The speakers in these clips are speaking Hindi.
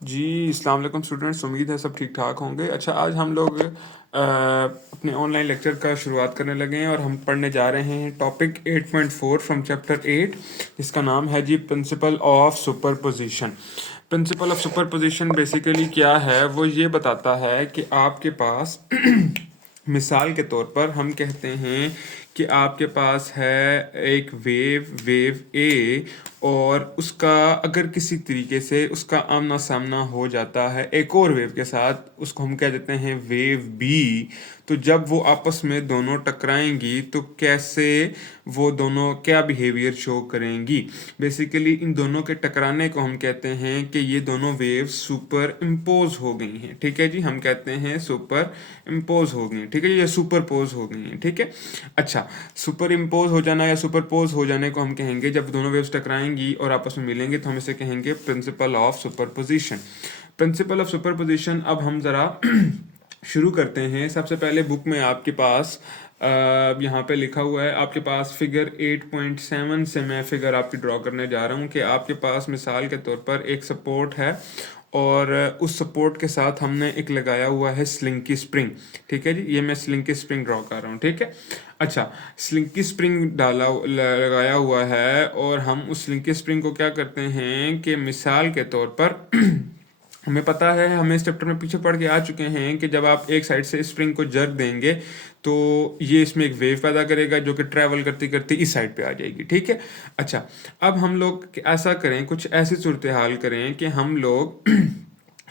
जी, अस्सलाम वालेकुम स्टूडेंट्स, उम्मीद है सब ठीक ठाक होंगे। अच्छा, आज हम लोग अपने ऑनलाइन लेक्चर का शुरुआत करने लगे हैं और हम पढ़ने जा रहे हैं टॉपिक 8.4 फ्रॉम चैप्टर 8, जिसका नाम है जी principle of superposition. Principle of superposition basically क्या है, वो ये बताता है कि आपके पास मिसाल के तौर पर हम कहते हैं कि आपके पास है एक वेव ए, और उसका अगर किसी तरीके से उसका आमना सामना हो जाता है एक और वेव के साथ, उसको हम कह देते हैं वेव बी। तो जब वो आपस में दोनों टकराएंगी तो कैसे वो दोनों क्या बिहेवियर शो करेंगी। बेसिकली इन दोनों के टकराने को हम कहते हैं कि ये दोनों वेव सुपर इम्पोज हो गई हैं। ठीक है जी, हम कहते हैं सुपर इम्पोज हो गई, ठीक है, या सुपर पोज हो गई हैं। ठीक है, अच्छा, सुपर इम्पोज हो जाना या सुपर पोज हो जाने को हम कहेंगे जब दोनों वेव्स टकराएंगी और आपस में मिलेंगे, तो हम इसे कहेंगे principal of superposition. Principle of superposition अब हम ज़रा शुरू करते हैं। सबसे पहले बुक में आपके पास यहाँ पे लिखा हुआ है, आपके पास फिगर 8.7 से मैं फिगर आपकी ड्रॉ करने जा रहा हूँ कि आपके पास मिसाल के तौर पर एक सपोर्ट है और उस सपोर्ट के साथ हमने एक लगाया हुआ है स्लिंकी स्प्रिंग। ठीक है जी, ये मैं स्लिंकी स्प्रिंग ड्रॉ कर रहा हूँ। ठीक है, अच्छा, स्लिंकी स्प्रिंग लगाया हुआ है और हम उस स्लिंकी स्प्रिंग को क्या करते हैं कि मिसाल के तौर पर हमें पता है, हमें इस चैप्टर में पीछे पढ़ के आ चुके हैं कि जब आप एक साइड से स्प्रिंग को जर्क देंगे तो ये इसमें एक वेव पैदा करेगा जो कि ट्रैवल करते करते इस साइड पे आ जाएगी। ठीक है, अच्छा, अब हम लोग ऐसा करें, कुछ ऐसी सूरत हाल करें कि हम लोग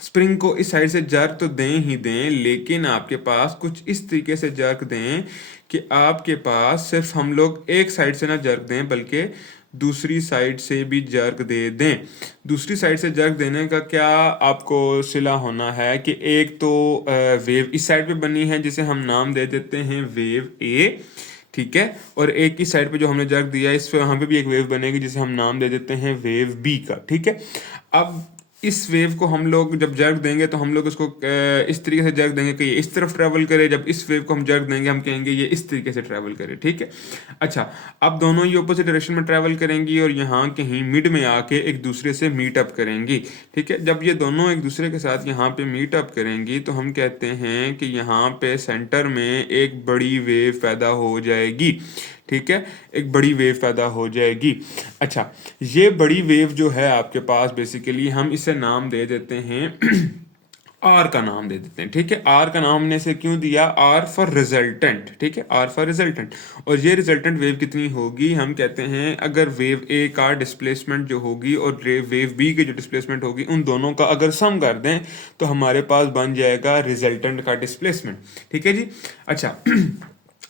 स्प्रिंग को इस साइड से जर्क तो दें ही दें, लेकिन आपके पास कुछ इस तरीके से जर्क दें कि आपके पास सिर्फ हम लोग एक साइड से ना जर्क दें बल्कि दूसरी साइड से भी जर्क दे दें। दूसरी साइड से जर्क देने का क्या आपको सिला होना है कि एक तो वेव इस साइड पे बनी है जिसे हम नाम दे देते हैं वेव ए। ठीक है, और एक ही साइड पे जो हमने जर्क दिया है इस पे वहाँ पे भी एक वेव बनेगी जिसे हम नाम दे देते हैं वेव बी का। ठीक है, अब इस वेव को हम लोग जब जर्क देंगे तो हम लोग उसको इस तरीके से जर्क देंगे कि ये इस तरफ ट्रैवल करे, जब इस वेव को हम जर्क देंगे हम कहेंगे ये इस तरीके से ट्रैवल करे। ठीक है, अच्छा, अब दोनों ही ऑपोजिट डायरेक्शन में ट्रैवल करेंगी और यहाँ कहीं मिड में आके एक दूसरे से मीट अप करेंगी। ठीक है, जब ये दोनों एक दूसरे के साथ यहाँ पे मीट अप करेंगी तो हम कहते हैं कि यहाँ पे सेंटर में एक बड़ी वेव पैदा हो जाएगी। ठीक है, एक बड़ी वेव पैदा हो जाएगी। अच्छा, ये बड़ी वेव जो है आपके पास बेसिकली हम इसे नाम दे देते हैं आर का नाम दे देते हैं। ठीक है, आर का नाम हमने से क्यों दिया, आर फॉर रिजल्टेंट। ठीक है, आर फॉर रिजल्टेंट। और ये रिजल्टेंट वेव कितनी होगी, हम कहते हैं अगर वेव ए का डिस्प्लेसमेंट जो होगी और वेव बी की जो डिस्प्लेसमेंट होगी उन दोनों का अगर सम कर दें तो हमारे पास बन जाएगा रिजल्टेंट का डिस्प्लेसमेंट। ठीक है जी, अच्छा,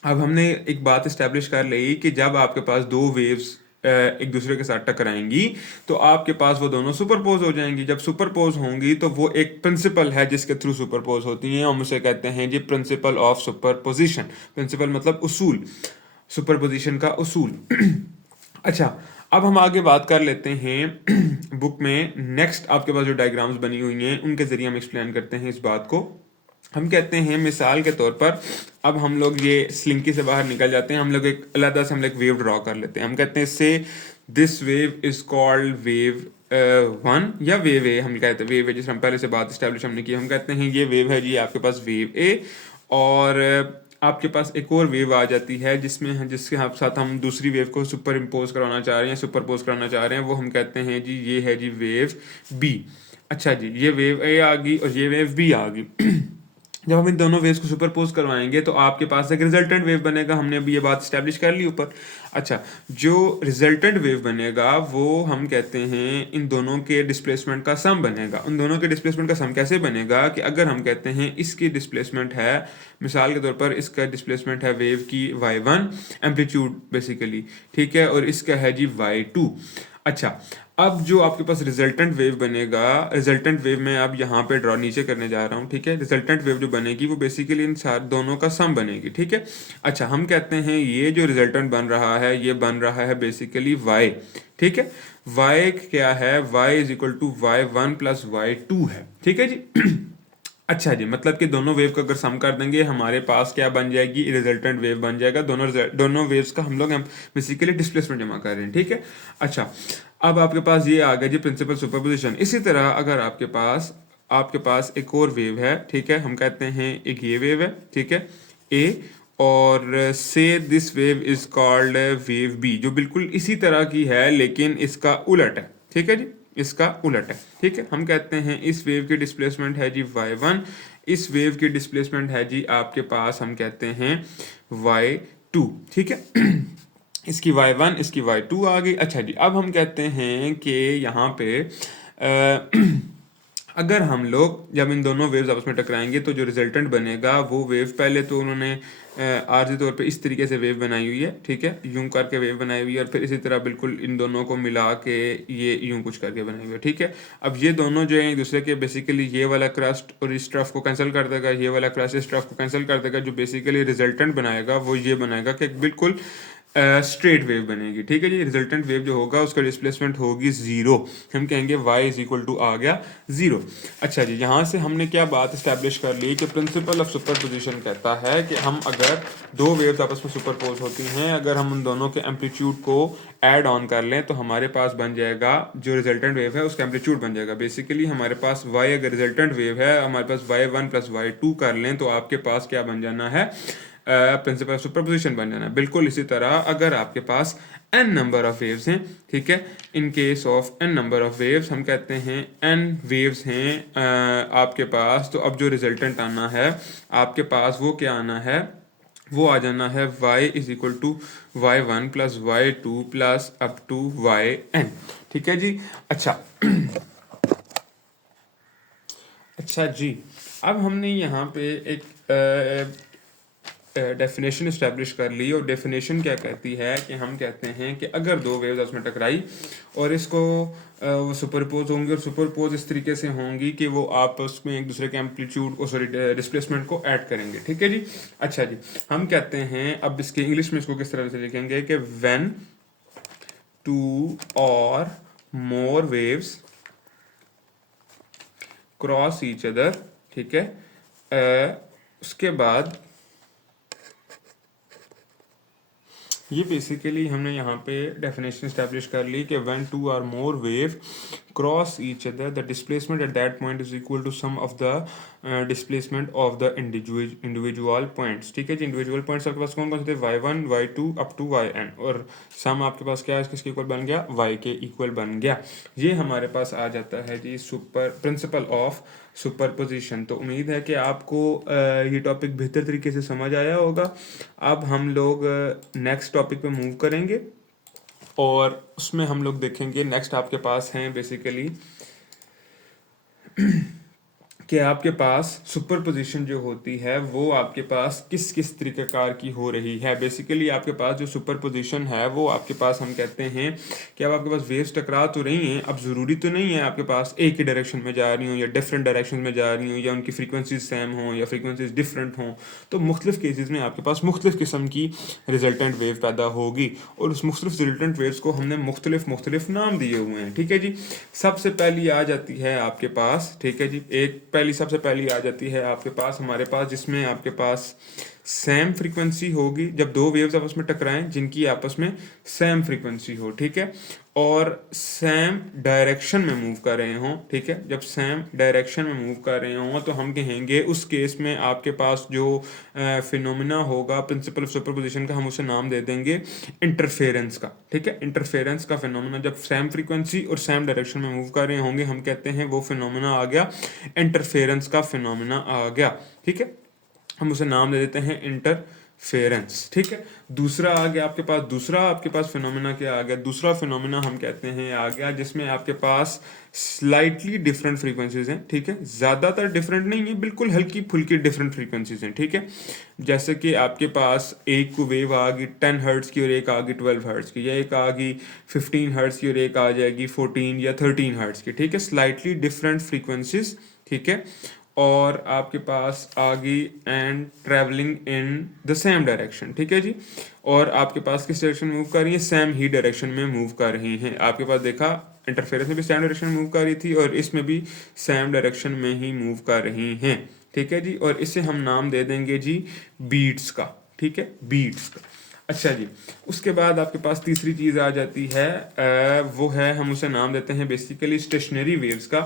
अब हमने एक बात इस्टेब्लिश कर ली कि जब आपके पास दो वेव्स एक दूसरे के साथ टकराएंगी तो आपके पास वो दोनों सुपरपोज हो जाएंगी। जब सुपरपोज होंगी तो वो एक प्रिंसिपल है जिसके थ्रू सुपरपोज होती हैं, हम उसे कहते हैं जी प्रिंसिपल ऑफ सुपरपोजिशन। प्रिंसिपल मतलब उसूल, सुपरपोजिशन का उसूल। अच्छा, अब हम आगे बात कर लेते हैं बुक में नेक्स्ट आपके पास जो डायग्राम्स बनी हुई हैं उनके जरिए हम एक्सप्लेन करते हैं इस बात को। हम कहते हैं मिसाल के तौर पर, अब हम लोग ये स्लिंकी से बाहर निकल जाते हैं, हम लोग एक अलग से हम लोग वेव ड्रॉ कर लेते हैं। हम कहते हैं से this wave is called wave one या वेव ए। हम कहते हैं वेव ए, जिस हम पहले से बात स्टैब्लिश हमने की, हम कहते हैं ये वेव है जी आपके पास वेव ए, और आपके पास एक और वेव आ जाती है जिसमें जिसके साथ हम दूसरी वेव को सुपर इम्पोज कराना चाह रहे हैं, सुपरपोज कराना चाह रहे हैं, वो हम कहते हैं जी ये है जी वेव बी। अच्छा जी, ये वेव ए आ गई और ये वेव बी आ गई। जब हम इन दोनों वेव्स को सुपरपोज करवाएंगे तो आपके पास एक रिजल्टेंट वेव बनेगा। हमने अभी ये बात स्टैब्लिश कर ली ऊपर। अच्छा, जो रिजल्टेंट वेव बनेगा वो हम कहते हैं इन दोनों के डिस्प्लेसमेंट का सम बनेगा। उन दोनों के डिस्प्लेसमेंट का सम कैसे बनेगा कि अगर हम कहते हैं इसकी डिस्प्लेसमेंट है, मिसाल के तौर पर इसका डिस्प्लेसमेंट है वेव की y1 एम्पलीट्यूड बेसिकली, ठीक है, और इसका है जी y2। अच्छा, अब जो आपके पास रिजल्टेंट वेव बनेगा, रिजल्टेंट वेव में अब यहाँ पे ड्रॉ नीचे करने जा रहा हूँ। ठीक है, रिजल्टेंट वेव जो बनेगी वो बेसिकली इन दोनों का सम बनेगी। ठीक है, अच्छा, हम कहते हैं ये जो रिजल्टेंट बन रहा है ये बन रहा है बेसिकली y। ठीक है, y क्या है, y is equal to y1 plus y2 है। ठीक है जी। अच्छा जी, मतलब कि दोनों वेव का अगर सम कर देंगे हमारे पास क्या बन जाएगी, रिजल्टेंट वेव बन जाएगा। दोनों वेव्स का हम लोग बेसिकली डिस्प्लेसमेंट जमा कर रहे हैं, ठीक है। अच्छा, अब आपके पास ये आ गया जी प्रिंसिपल सुपरपोजिशन। इसी तरह अगर आपके पास एक और वेव है, ठीक है, हम कहते हैं एक ये वेव है, ठीक है, ए, और से this wave is called wave B, जो बिल्कुल इसी तरह की है लेकिन इसका उलट है, ठीक है जी, इसका उलट है, ठीक है। हम कहते हैं इस वेव की डिस्प्लेसमेंट है जी y1, इस वेव की डिस्प्लेसमेंट है जी आपके पास हम कहते हैं y2, ठीक है। इसकी y1, इसकी y2 आ गई। अच्छा जी, अब हम कहते हैं कि यहाँ पे अगर हम लोग जब इन दोनों वेव्स आपस में टकराएंगे तो जो रिजल्टेंट बनेगा वो वेव, पहले तो उन्होंने आर्जी तौर पे इस तरीके से वेव बनाई हुई है, ठीक है, यूं करके वेव बनाई हुई है, और फिर इसी तरह बिल्कुल इन दोनों को मिला के ये यूं कुछ करके बनाई हुई है, ठीक है। अब ये दोनों जो है एक दूसरे के बेसिकली ये वाला क्रस्ट और इस ट्रफ को कैंसिल कर देगा, ये वाला क्रस्ट इस ट्रफ को कैंसिल कर देगा, जो बेसिकली रिजल्टेंट बनाएगा वो ये बनाएगा कि बिल्कुल स्ट्रेट वेव बनेगी, ठीक है जी। रिजल्टेंट वेव जो होगा उसका डिस्प्लेसमेंट होगी जीरो, हम कहेंगे y इज इक्वल टू आ गया जीरो। अच्छा जी, यहाँ से हमने क्या बात इस्टेब्लिश कर ली कि प्रिंसिपल ऑफ सुपरपोजिशन कहता है कि हम अगर दो वेव्स आपस में सुपरपोज होती हैं, अगर हम उन दोनों के एम्पलीट्यूड को ऐड ऑन कर लें तो हमारे पास बन जाएगा जो रिजल्टेंट वेव है उसका एम्पलीट्यूड बन जाएगा। बेसिकली हमारे पास y अगर रिजल्टेंट वेव है, हमारे पास y1 प्लस y2 कर लें तो आपके पास क्या बन जाना है, प्रिंसिपल सुपरपोजिशन बन जाना है। बिल्कुल इसी तरह अगर आपके पास n नंबर ऑफ वेव्स हैं, ठीक है, in case of n number of waves, हम कहते हैं n वेव्स हैं आपके पास, तो अब जो रिजल्टेंट आना है आपके पास वो क्या आना है, वो आ जाना है y is equal to y1 plus y2 plus up to yn, ठीक है जी। अच्छा अच्छा जी, अब हमने यहाँ पे एक डेफिनेशन इस्टेब्लिश कर ली, और डेफिनेशन क्या कहती है कि हम कहते हैं कि अगर दो वेव्स उसमें टकराई और इसको वो सुपरपोज होंगी, और सुपरपोज इस तरीके से होंगी कि वो आपस में एक दूसरे के एम्पलीट्यूड को, सॉरी, डिस्प्लेसमेंट को ऐड करेंगे, ठीक है जी। अच्छा जी, हम कहते हैं अब इसके इंग्लिश में इसको किस तरह से लिखेंगे कि व्हेन टू और मोर वेव्स क्रॉस ईच अदर, ठीक है, उसके बाद ये बेसिकली हमने यहाँ पे डेफिनेशन इस्टेब्लिश कर ली कि when two or more wave cross each other the displacement at that point is equal to sum of the displacement of the individual points, ठीक है जी। इंडिविजुअल पॉइंट्स आपके पास कौन कौन से थे, y1 y2 up to yn, और सम आपके पास क्या है, किसके इक्वल बन गया, y के इक्वल बन गया। ये हमारे पास आ जाता है जी प्रिंसिपल ऑफ सुपरपोजिशन। तो उम्मीद है कि आपको ये टॉपिक बेहतर तरीके से समझ आया होगा। अब हम लोग नेक्स्ट टॉपिक पे मूव करेंगे और उसमें हम लोग देखेंगे, नेक्स्ट आपके पास हैं बेसिकली कि आपके पास सुपरपोजिशन जो होती है वो आपके पास किस किस तरीक़ेकार की हो रही है। बेसिकली आपके पास जो सुपरपोजिशन है वो आपके पास हम कहते हैं कि अब आपके पास वेव्स टकरा तो रही हैं, अब ज़रूरी तो नहीं है आपके पास एक ही डायरेक्शन में जा रही हो या डिफरेंट डायरेक्शन में जा रही हो या उनकी फ्रीक्वेंसीज सेम हों या फ्रीक्वेंसीज डिफरेंट हों, तो मुख्तलिफ केसेस में आपके पास मुख्तलिफ किस्म की रिजल्टेंट वेव पैदा होगी, और उस मुख्तलिफ रिजल्टेंट वेव्स को हमने मुख्तलिफ नाम दिए हुए हैं, ठीक है जी। सबसे पहली आ जाती है आपके पास, ठीक है जी, सबसे पहली आ जाती है आपके पास हमारे पास जिसमें आपके पास सेम फ्रीक्वेंसी होगी, जब दो वेव्स आपस में टकराएं जिनकी आपस में सेम फ्रीक्वेंसी हो, ठीक है, और सेम डायरेक्शन में मूव कर रहे हों, ठीक है। जब सेम डायरेक्शन में मूव कर रहे हों तो हम कहेंगे उस केस में आपके पास जो फिनोमिना होगा प्रिंसिपल ऑफ सुपरपोजिशन का, हम उसे नाम दे देंगे इंटरफेरेंस का, ठीक है। इंटरफेरेंस का फिनोमिना जब सेम फ्रीक्वेंसी और सेम डायरेक्शन में मूव कर रहे होंगे हम कहते हैं वो फिनोमिना आ गया इंटरफेरेंस का फिनोमिना आ गया, ठीक है। हम उसे नाम दे देते हैं इंटरफेरेंस, ठीक है। दूसरा आपके पास फिनोमिना क्या आ गया, दूसरा फिनोमिना हम कहते हैं आ गया जिसमें आपके पास स्लाइटली डिफरेंट फ्रीक्वेंसीज हैं, ठीक है, ज़्यादातर डिफरेंट नहीं है, बिल्कुल हल्की फुल्की डिफरेंट फ्रीक्वेंसीज हैं, ठीक है। जैसे कि आपके पास एक को वेव आ गई 10 हर्ट्ज़ की और एक आ गई 12 हर्ट्ज़ की, या एक आ गई 15 हर्ट्ज़ की और एक आ जाएगी 14 या 13 हर्ट्ज़ की, ठीक है, स्लाइटली डिफरेंट फ्रीक्वेंसीज, ठीक है। और आपके पास आ गई and travelling in the same direction, ठीक है जी, और आपके पास किस डायरेक्शन में मूव कर रही है, सेम ही डायरेक्शन में मूव कर रही हैं। आपके पास देखा इंटरफेरेंस में भी सेम डायरेक्शन में मूव कर रही थी और इसमें भी सेम डायरेक्शन में ही मूव कर रही हैं, ठीक है जी, और इसे हम नाम दे देंगे जी बीट्स का, ठीक है, बीट्स का। अच्छा जी, उसके बाद आपके पास तीसरी चीज़ आ जाती है, वो है, हम उसे नाम देते हैं बेसिकली स्टेशनरी वेव्स का।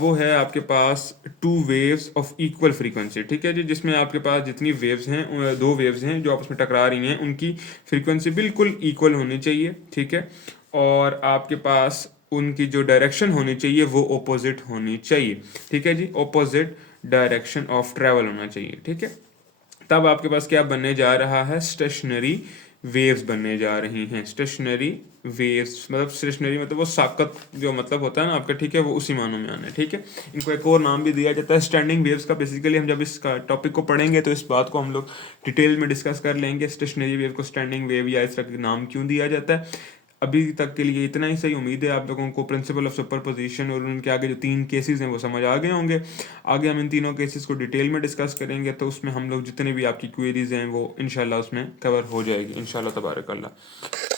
वो है आपके पास two waves of equal frequency, ठीक है जी, जिसमें आपके पास जितनी वेव्स हैं, दो वेव्स हैं जो आपस में टकरा रही हैं, उनकी फ्रीक्वेंसी बिल्कुल इक्वल होनी चाहिए, ठीक है, और आपके पास उनकी जो डायरेक्शन होनी चाहिए वो ऑपोजिट होनी चाहिए, ठीक है जी, ऑपोजिट डायरेक्शन ऑफ ट्रैवल होना चाहिए, ठीक है। तब आपके पास क्या बनने जा रहा है, स्टेशनरी वेव्स बनने जा रही हैं। स्टेशनरी वेव्स मतलब स्टेशनरी मतलब वो साकत जो मतलब होता है ना आपका, ठीक है, वो उसी मानों में आना है, ठीक है। इनको एक और नाम भी दिया जाता है स्टैंडिंग वेव्स का। बेसिकली हम जब इस टॉपिक को पढ़ेंगे तो इस बात को हम लोग डिटेल में डिस्कस कर लेंगे, स्टेशनरी वेव को स्टैंडिंग वेव या इस तरह के नाम क्यों दिया जाता है। अभी तक के लिए इतना ही सही। उम्मीद है आप लोगों को प्रिंसिपल ऑफ सुपरपोजिशन और उनके आगे जो 3 केसेस हैं वो समझ आ गए होंगे। आगे हम इन तीनों केसेस को डिटेल में डिस्कस करेंगे, तो उसमें हम लोग जितने भी आपकी क्वेरीज हैं वो इंशाल्लाह उसमें कवर हो जाएगी इंशाल्लाह तबारक अल्लाह।